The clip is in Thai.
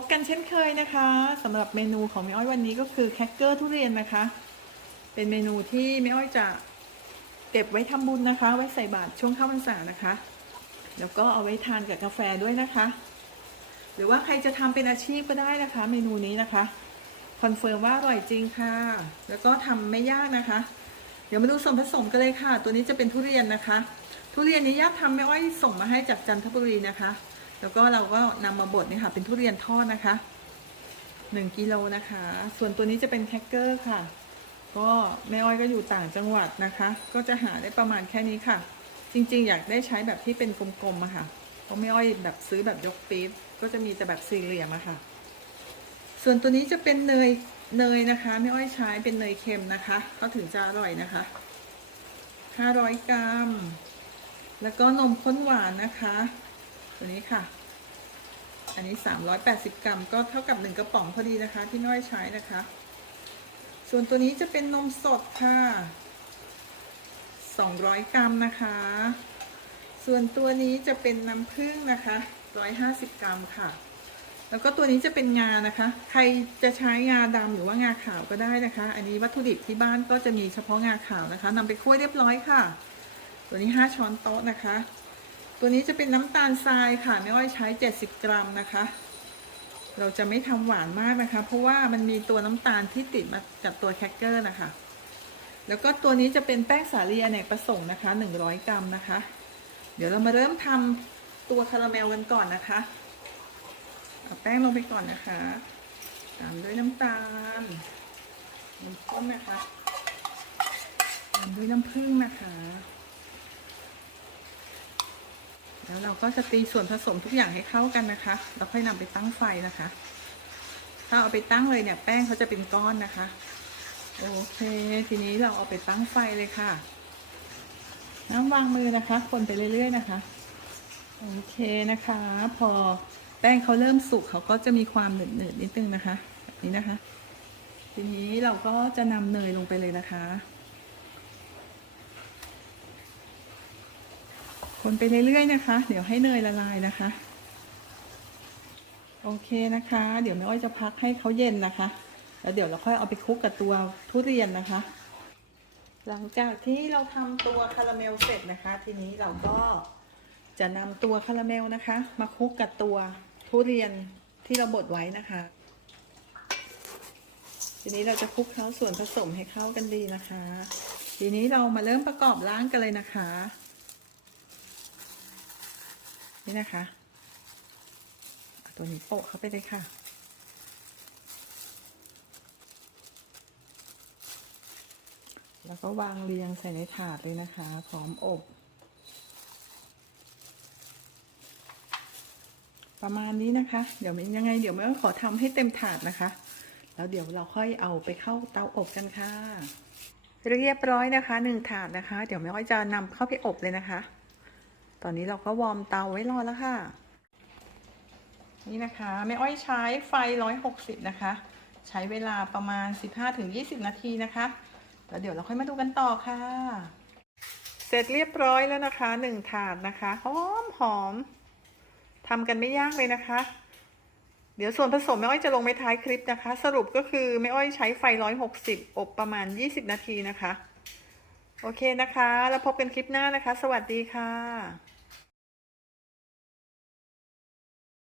บกันเช่นเคยนะคะสำหรับเมนูของแม่อ้อยวันนี้ก็คือแคคเกอร์ทุเรียนนะคะ เป็นเมนูที่แม่อ้อยจะเก็บไว้ทำบุญนะคะ ไว้ใส่บาตรช่วงเข้าพรรษานะคะ แล้วก็เอาไว้ทานกับกาแฟด้วยนะคะ หรือว่าใครจะทำเป็นอาชีพก็ได้นะคะ เมนูนี้นะคะคอนเฟิร์มว่าอร่อยจริงค่ะ แล้วก็ทำไม่ยากนะคะ เดี๋ยวมาดูส่วนผสมกันเลยค่ะ ตัวนี้จะเป็นทุเรียนนะคะ ทุเรียนนี้ญาติทำแม่อ้อยส่งมาให้จากจันทบุรีนะคะ แล้วก็เราก็นำมาบดเนี่ยค่ะ เป็นทุเรียนทอดนะคะหนึ่งกิโลนะคะ ส่วนตัวนี้จะเป็นแคคเกอร์ค่ะ ก็แม่อ้อยก็อยู่ต่างจังหวัดนะคะ ก็จะหาได้ประมาณแค่นี้ค่ะ จริงๆ อยากได้ใช้แบบที่เป็นกลมๆอะค่ะเพราะแม่อ้อยแบบซื้อแบบยกปี๊บก็จะมีแต่แบบสี่เหลี่ยมอะค่ะ ส่วนตัวนี้จะเป็นเนยเนยนะคะแม่อ้อยใช้เป็นเนยเค็มนะคะก็ถึงจะอร่อยนะคะ500 กรัม แล้วก็นมข้นหวานนะคะ ตัวนี้ค่ะ อันนี้ 380 กรัม ก็เท่ากับ 1 กระป๋องพอดีนะคะ ที่น้อยใช้นะคะ ส่วนตัวนี้จะเป็นนมสดค่ะ 200 กรัมนะคะ ส่วนตัวนี้จะเป็นน้ำผึ้งนะคะ 150 กรัมค่ะ แล้วก็ตัวนี้จะเป็นงานะคะ ใครจะใช้งาดำหรือว่างาขาวก็ได้นะคะ อันนี้วัตถุดิบที่บ้านก็จะมีเฉพาะงาขาวนะคะนำไปคั่วเรียบร้อยค่ะ ตัวนี้ 5 ช้อนโต๊ะนะคะ ตัวนี้จะเป็นน้ำตาลทรายค่ะแม่อ้อยใช้ 70 กรัมนะคะ เราจะไม่ทำหวานมากนะคะ เพราะว่ามันมีตัวน้ำตาลที่ติดมากับตัวแคคเกอร์นะคะ แล้วก็ตัวนี้จะเป็นแป้งสาลีอเนกประสงค์นะคะ 100 กรัมนะคะ เดี๋ยวเรามาเริ่มทำตัวคาราเมลกันก่อนนะคะเอาแป้งลงไปก่อนนะคะ ตามด้วยน้ำตาลน้ำข้นนะคะ ตามด้วยน้ำผึ้งนะคะ แล้วเราก็จะตีส่วนผสมทุกอย่างให้เข้ากันนะคะแล้วค่อยนำไปตั้งไฟนะคะ ถ้าเอาไปตั้งเลยเนี่ยแป้งเขาจะเป็นก้อนนะคะ โอเค ทีนี้เราเอาไปตั้งไฟเลยค่ะ น้ำวางมือนะคะ คนไปเรื่อย ๆ นะคะ โอเคนะคะ พอแป้งเขาเริ่มสุกเขาก็จะมีความหนืดๆนิดนึงนะคะ แบบนี้นะคะ ทีนี้เราก็จะนำเนยลงไปเลยนะคะ คนไปเรื่อยๆนะคะ เดี๋ยวให้เนยละลายนะคะ โอเคนะคะ เดี๋ยวแม่อ้อยจะพักให้เขาเย็นนะคะ แล้วเดี๋ยวเราค่อยเอาไปคลุกกับตัวทุเรียนนะคะ หลังจากที่เราทำตัวคาราเมลเสร็จนะคะ ทีนี้เราก็จะนำตัวคาราเมลนะคะ มาคลุกกับตัวทุเรียนที่เราบดไว้นะคะ ทีนี้เราจะคลุกเคล้าส่วนผสมให้เข้ากันดีนะคะ ทีนี้เรามาเริ่มประกอบร่างกันเลยนะคะ นี่นะคะเอาตัวนี้โปะเข้าไปเลยค่ะ แล้วก็วางเรียงใส่ในถาดเลยนะคะ พร้อมอบ ประมาณนี้นะคะ เดี๋ยวมันยังไง เดี๋ยวแม่ขอทำให้เต็มถาดนะคะ แล้วเดี๋ยวเราค่อยเอาไปเข้าเตาอบกันค่ะ เรียบร้อยนะคะหนึ่งถาดนะคะ เดี๋ยวแม่อ้อยจะนำเข้าไปอบเลยนะคะ ตอนนี้เราก็วอร์มเตาไว้รอแล้วค่ะ นี่นะคะแม่อ้อยใช้ไฟ 160 นะคะ ใช้เวลาประมาณ 15-20 นาทีนะคะ แล้วเดี๋ยวเราค่อยมาดูกันต่อค่ะ เสร็จเรียบร้อยแล้วนะคะหนึ่งถาดนะคะ หอมหอมทำกันไม่ยากเลยนะคะ เดี๋ยวส่วนผสมแม่อ้อยจะลงไว้ท้ายคลิปนะคะ สรุปก็คือแม่อ้อยใช้ไฟ 160 อบประมาณ 20 นาทีนะคะ โอเคนะคะ แล้วพบกันคลิปหน้านะคะ สวัสดีค่ะ